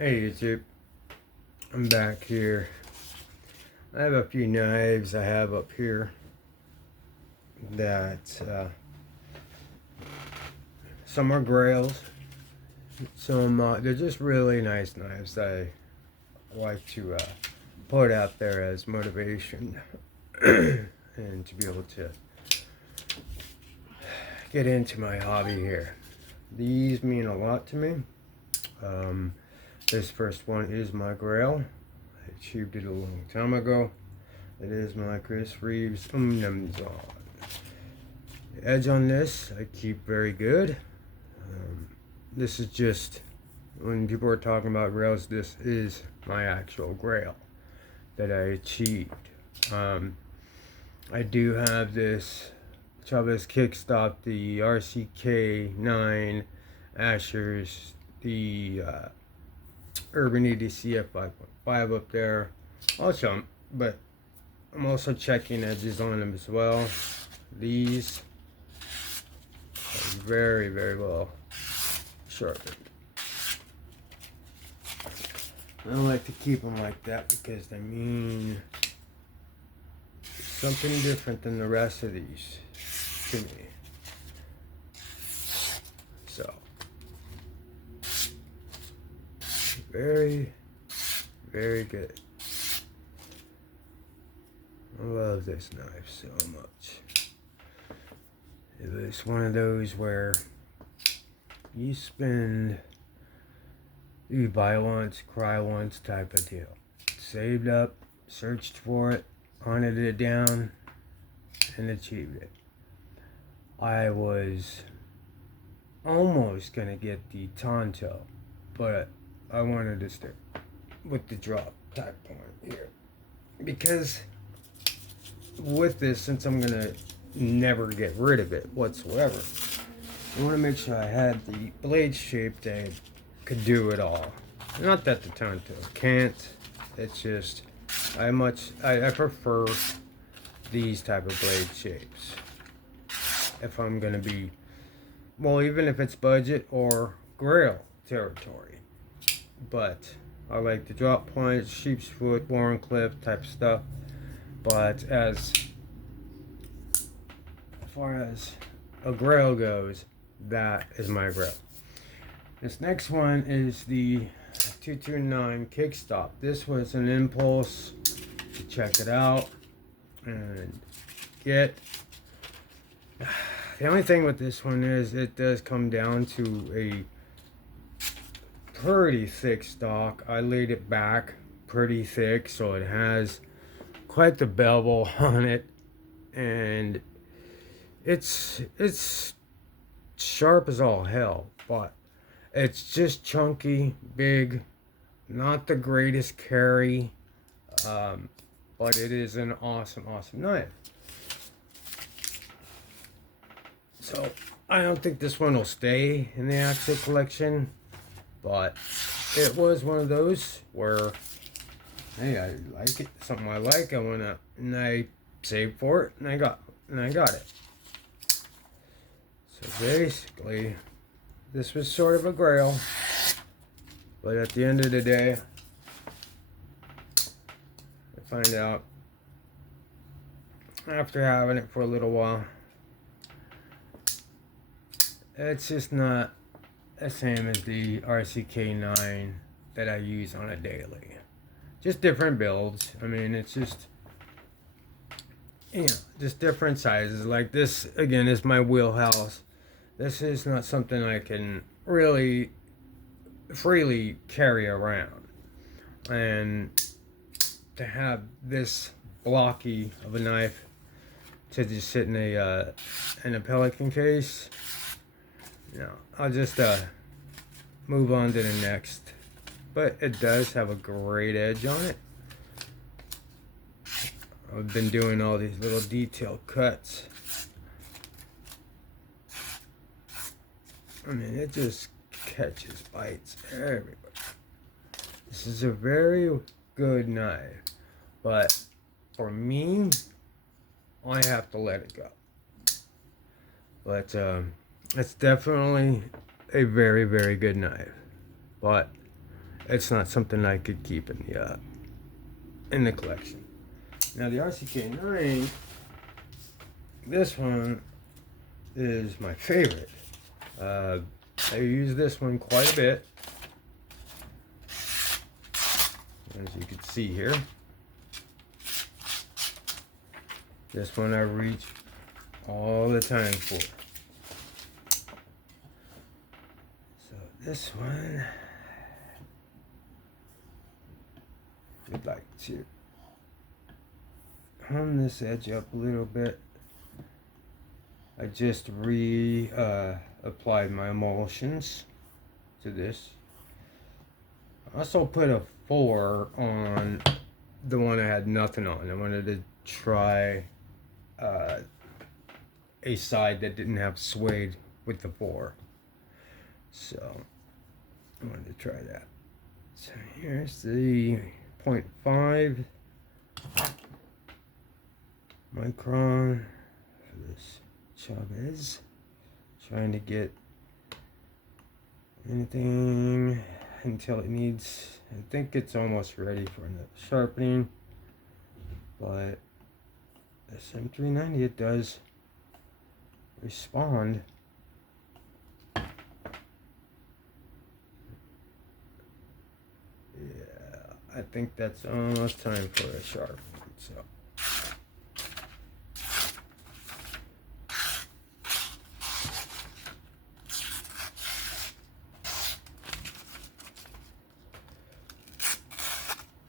Hey YouTube, I'm back here. I have a few knives I have up here that some are grails, some they're just really nice knives that I like to put out there as motivation and to be able to get into my hobby here. These mean a lot to me. Um, this first one is My Grail. I achieved it a long time ago. It is my Chris Reeves The edge on this I keep very good. This is just, when people are talking about grails, this is my actual grail that I achieved. I do have this Chavez Kickstop, the RCK9 Ashers, the Urban EDC F5.5 up there. I'll show them, but I'm also checking edges on them as well. These are very, very well sharpened. I like to keep them like that because they mean something different than the rest of these to me. So, very, very good. I love this knife so much. It was one of those where you buy once, cry once type of deal. Saved up, searched for it, hunted it down, and achieved it. I was almost gonna get the Tonto, but I wanted to stick with the drop type point here. Because with this, since I'm gonna never get rid of it whatsoever, I want to make sure I had the blade shape that could do it all. Not that the Tonto can't. It's just I prefer these type of blade shapes if I'm gonna be, well, even if it's budget or grail territory. But I like the drop point, sheep's foot, Warncliffe type stuff. But as far as a grail goes, that is my grail. This next one is the 229 Kickstop. This was an impulse to check it out and get. The only thing with this one is it does come down to a pretty thick stock. I laid it back pretty thick, so it has quite the bevel on it, and it's sharp as all hell, but it's just chunky, big, not the greatest carry, but it is an awesome knife. So I don't think this one will stay in the actual collection, but it was one of those where, hey, I like it, something I like, I went out and I saved for it, and I got it. So basically, this was sort of a grail, but at the end of the day, I find out after having it for a little while, it's just not the same as the RCK9 that I use on a daily. Just different builds. I mean, it's just, just different sizes. Like this, again, is my wheelhouse. This is not something I can really freely carry around. And to have this blocky of a knife to just sit in a Pelican case, I'll just move on to the next. But it does have a great edge on it. I've been doing all these little detail cuts. I mean, it just catches bites everywhere. This is a very good knife, but for me, I have to let it go. But it's definitely a very, very good knife. But it's not something I could keep in the collection. Now the RCK9, this one is my favorite. I use this one quite a bit, as you can see here. This one I reach all the time for. So this one, I'd like to hone this edge up a little bit. I just applied my emulsions to this. I also put a 4 on the one I had nothing on. I wanted to try a side that didn't have suede with the 4. So I wanted to try that. So here's the 0.5 micron for this Chavez. Trying to get anything until it needs, I think it's almost ready for the sharpening, but this M390, it does respond. Yeah, I think that's almost time for a sharp one, so.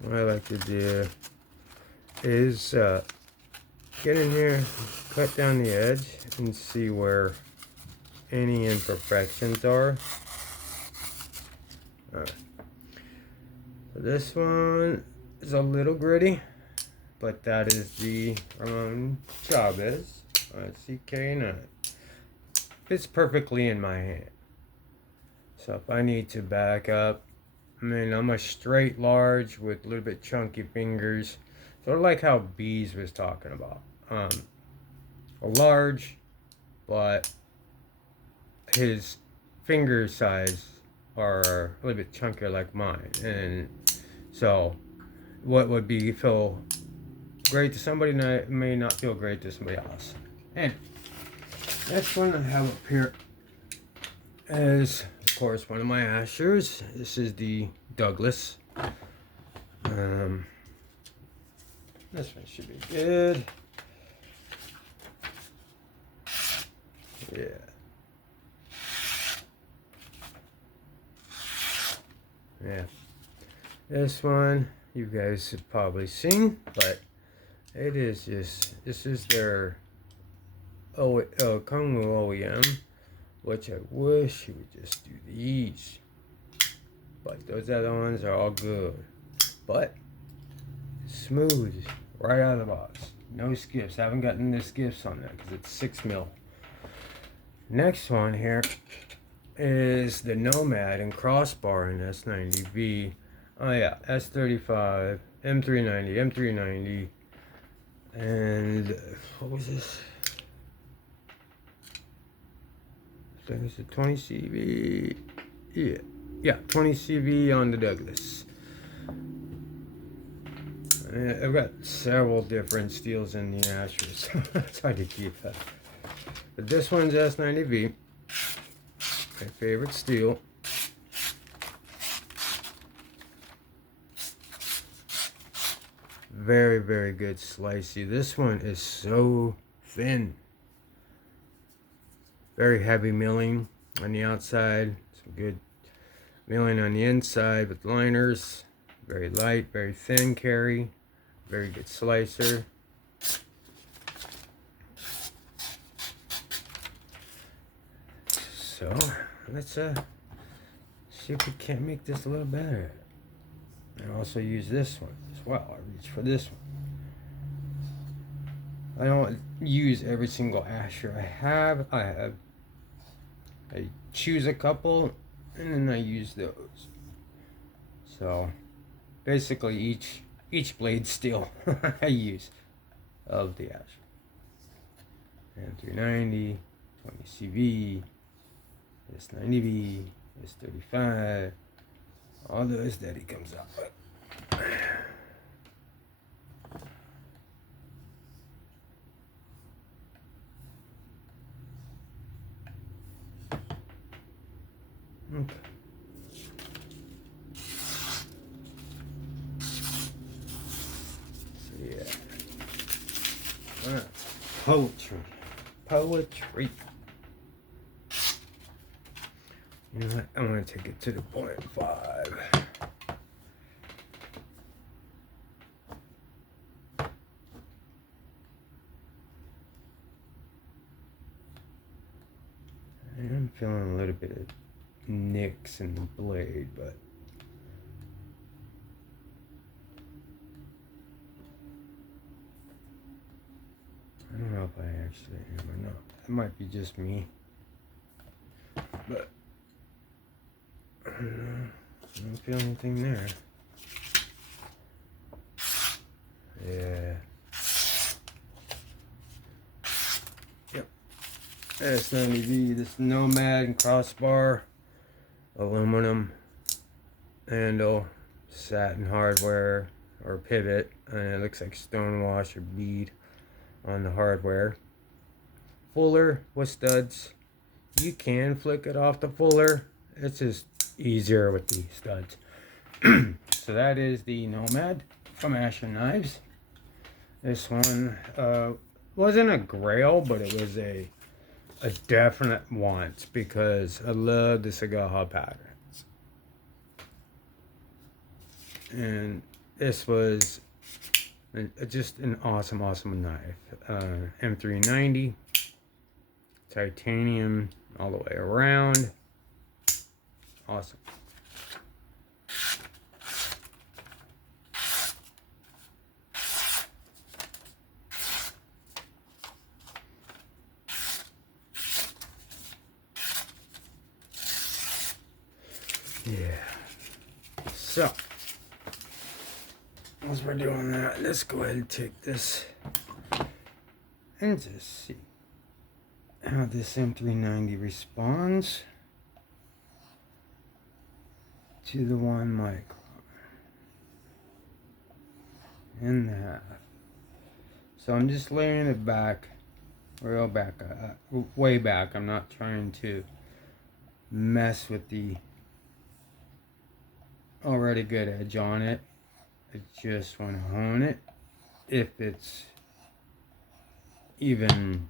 What I like to do is get in here, cut down the edge, and see where any imperfections are. Alright. So this one is a little gritty, but that is the Chavez RCK9. Fits perfectly in my hand. So if I need to back up, I mean, I'm a straight large with a little bit chunky fingers. Sort of like how Bees was talking about. A large, but his finger size are a little bit chunkier like mine. And so what would feel great to somebody may not feel great to somebody else. And next one I have up here is, of course, one of my Ashers. This is the Douglas. This one should be good. Yeah. Yeah. This one you guys have probably seen, but it is just, this is their Kungwu OEM, which I wish you would just do these. But those other ones are all good. But smooth right out of the box. No skips. I haven't gotten the skips on that because it's 6 mil. Next one here is the Nomad and Crossbar in S90V. Oh yeah, S35, M390, M390, and what was this? I think it's a 20 CV. Yeah, 20 CV on the Douglas. I've got several different steels in the Ashers. It's hard to keep that. But this one's S90V. My favorite steel. Very, very good slicey. This one is so thin. Very heavy milling on the outside. Some good milling on the inside with liners. Very light, very thin carry. Very good slicer. So let's see if we can't make this a little better. I also use this one as well. I reach for this one. I don't use every single Asher I have. I choose a couple and then I use those. So basically each blade steel I use of the Asher. M390, 20 CV, S90V, S35, all those that he comes up with. Okay. So yeah. Poetry. Poetry. You know what? I'm gonna take it to the 0.5. I'm feeling a little bit of nicks in the blade, but I don't know if I actually am or not. It might be just me, but I don't feel anything there. Yeah. Yep. S90V, this Nomad and crossbar, aluminum handle, satin hardware or pivot, and it looks like stonewash or bead on the hardware. Fuller with studs. You can flick it off the fuller. It's just easier with the studs. So that is the Nomad from Asher Knives. This one wasn't a grail, but it was a definite want because I love the cigar patterns. And this was just an awesome knife. M390, titanium all the way around. Awesome. Yeah. So, as we're doing that, let's go ahead and take this and just see how this M390 responds to the 1 micron in the half. So I'm just laying it back, real back, way back. I'm not trying to mess with the already good edge on it. I just want to hone it if it's even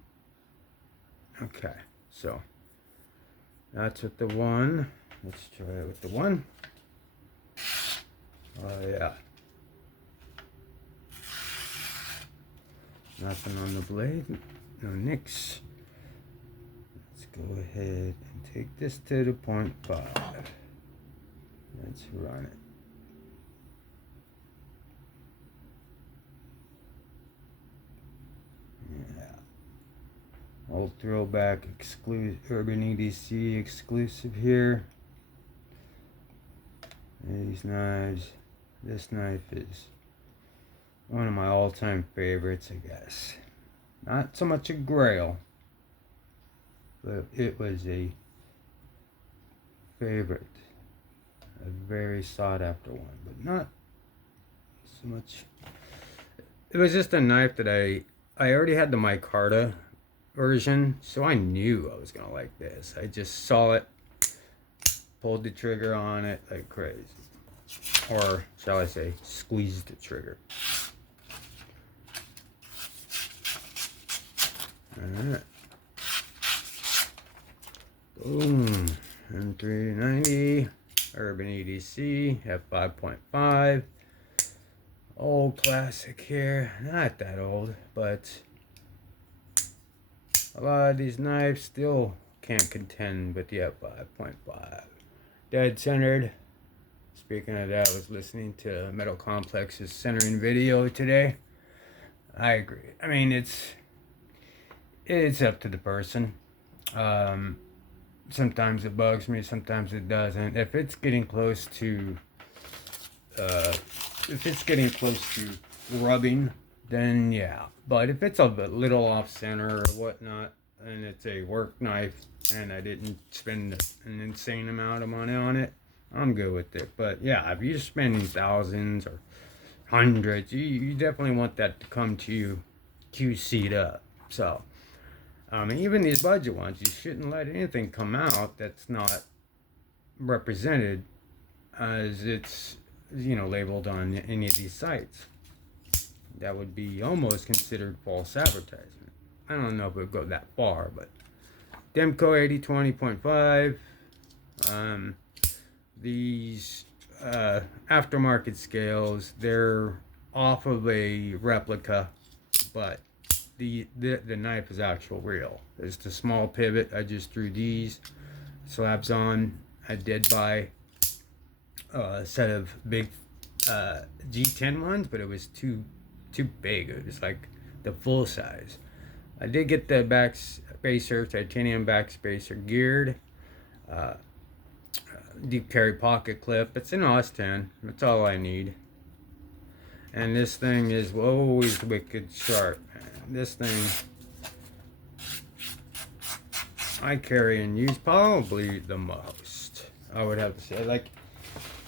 okay. So that's with the 1. Let's try it with the 1. Oh yeah. Nothing on the blade, no nicks. Let's go ahead and take this to the 0.5. Let's run it. Yeah. Old throwback exclusive Urban EDC exclusive here. These knives. This knife is one of my all-time favorites, I guess. Not so much a grail, but it was a favorite. A very sought after one, but not so much. It was just a knife that I already had the micarta version, so I knew I was gonna like this. I just saw it, pulled the trigger on it like crazy. Or shall I say, squeezed the trigger. Alright. Boom. M390. Urban EDC. F5.5. Old classic here. Not that old, but a lot of these knives still can't contend with the F5.5. Dead centered. Speaking of that, I was listening to Metal Complex's centering video today. I agree. I mean, it's up to the person. Sometimes it bugs me, sometimes it doesn't. If it's getting close to rubbing, then yeah. But if it's a little off center or whatnot, and it's a work knife, and I didn't spend an insane amount of money on it, I'm good with it. But yeah, if you're spending thousands or hundreds, you definitely want that to come to you QC'd up. So, even these budget ones, you shouldn't let anything come out that's not represented as it's, labeled on any of these sites. That would be almost considered false advertisement. I don't know if it would go that far, but Demco 8020.5. These aftermarket scales, they're off of a replica, but the knife is actual real. There's the small pivot. I just threw these slabs on. I did buy a set of big G10 ones, but it was too big. It was like the full size. I did get the back spacer, titanium back spacer geared. Uh, Deep carry pocket clip. It's an AUS-10. That's all I need. And this thing is always wicked sharp. This thing I carry and use probably the most, I would have to say. Like,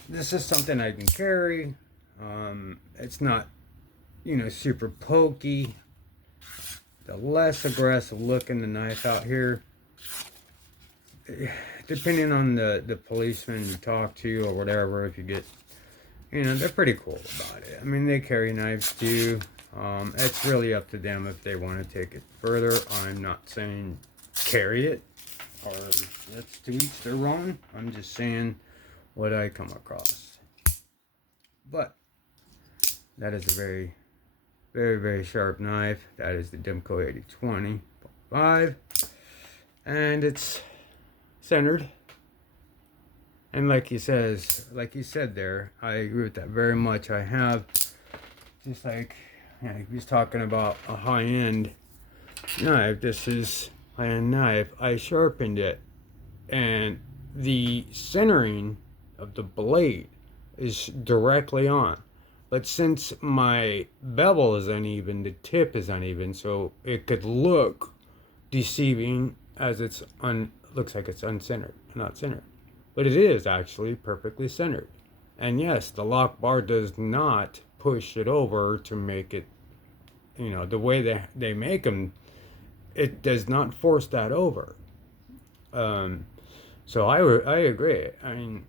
this is something I can carry. It's not, super pokey. The less aggressive looking the knife out here, depending on the policeman you talk to or whatever, if you get, they're pretty cool about it. I mean, they carry knives too. It's really up to them if they want to take it further. I'm not saying carry it, or that's to each their own. I'm just saying what I come across. But that is a very, very, very sharp knife. That is the Demco 8020.5, and it's centered. And like you said there, I agree with that very much. I have, just like, he was talking about a high-end knife. This is high-end knife. I sharpened it, and the centering of the blade is directly on. But since my bevel is uneven, the tip is uneven, so it could look deceiving as looks like it's uncentered, not centered. But it is actually perfectly centered. And yes, the lock bar does not push it over to make it, the way they make them, it does not force that over. So I agree. I mean,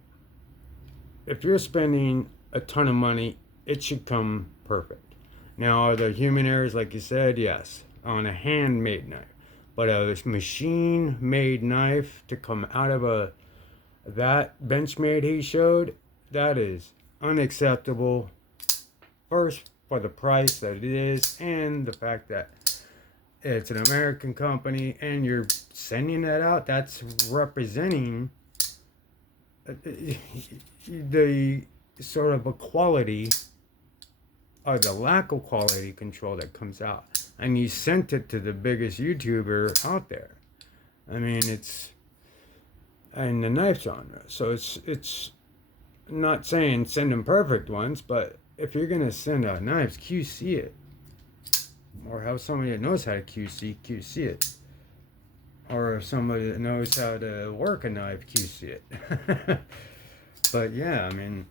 if you're spending a ton of money, it should come perfect. Now, are there human errors, like you said? Yes, on a handmade knife. But a machine-made knife to come out of that Benchmade he showed, that is unacceptable. First, for the price that it is, and the fact that it's an American company, and you're sending that out. That's representing the sort of a quality, or the lack of quality control that comes out. And you sent it to the biggest YouTuber out there. I mean, it's in the knife genre. So it's not saying send them perfect ones, but if you're gonna send out knives, QC it. Or have somebody that knows how to QC it. Or if somebody that knows how to work a knife, QC it. But yeah, I mean,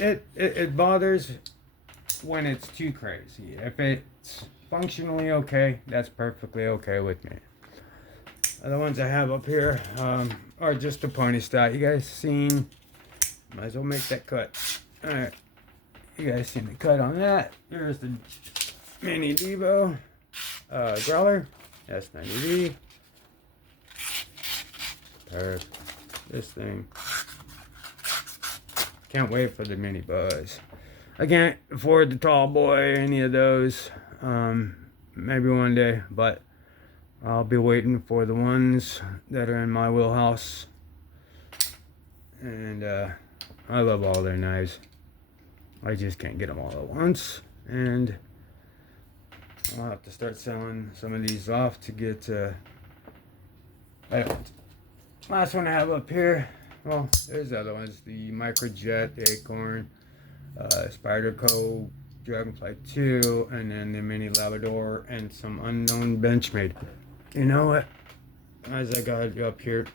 it bothers when it's too crazy. If it's functionally okay, that's perfectly okay with me. The ones I have up here are just a pony style. You guys seen? Might as well make that cut. Alright. You guys seen the cut on that. Here's the Mini Devo growler. S90V. Perfect. This thing. Can't wait for the Mini Buzz. I can't afford the Tall Boy, any of those. Maybe one day, but I'll be waiting for the ones that are in my wheelhouse. And I love all their knives. I just can't get them all at once. And I'll have to start selling some of these off to get last one I have up here. Well, there's the other ones. The Microjet, the Acorn, Spyderco, Dragonfly 2, and then the Mini Labrador, and some unknown Benchmade. You know what? As I got up here,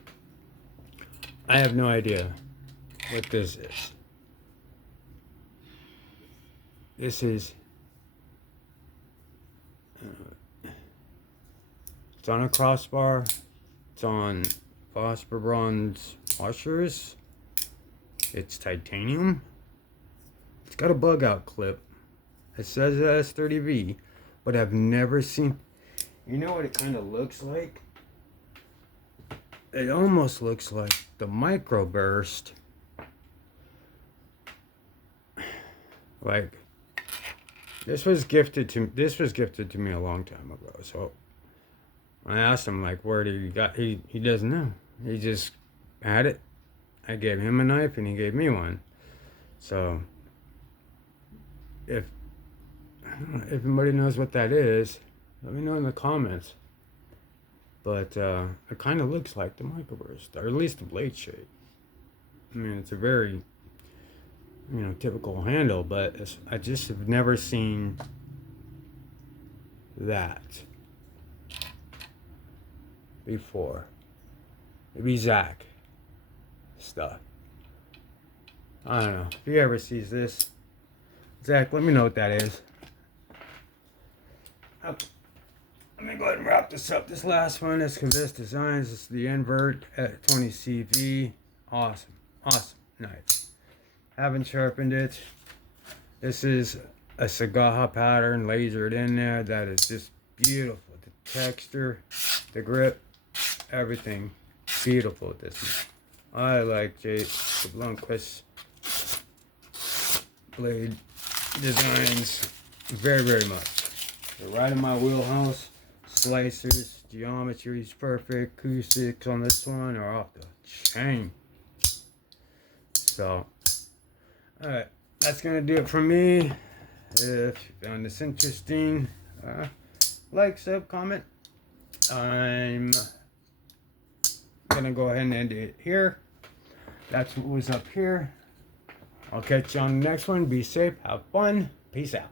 I have no idea what this is. This is, it's on a crossbar. It's on phosphor bronze washers. It's titanium. It's got a bug out clip. It says S30V, but I've never seen. You know what it kind of looks like? It almost looks like the microburst. Like this was gifted to me a long time ago. So I asked him like, where did he got? He doesn't know. He just had it. I gave him a knife and he gave me one. So if anybody knows what that is, let me know in the comments. But it kind of looks like the microburst, or at least the blade shape. I mean, it's a very, typical handle, but I just have never seen that before. Maybe Zach stuff. I don't know. If he ever sees this, Zach, let me know what that is. Let me go ahead and wrap this up. This last one is Convis Designs. It's the invert at 20 CV. Awesome knife. Haven't sharpened it. This is a Sagaha pattern lasered in there. That is just beautiful. The texture, the grip, everything beautiful with this knife. I like Jake Blomquist blade designs very, very much. They're right in my wheelhouse. Slicers, geometry is perfect. Acoustics on this one are off the chain. So, alright, that's gonna do it for me. If you found this interesting, like, sub, comment. I'm gonna go ahead and end it here. That's what was up here. I'll catch you on the next one. Be safe, have fun, peace out.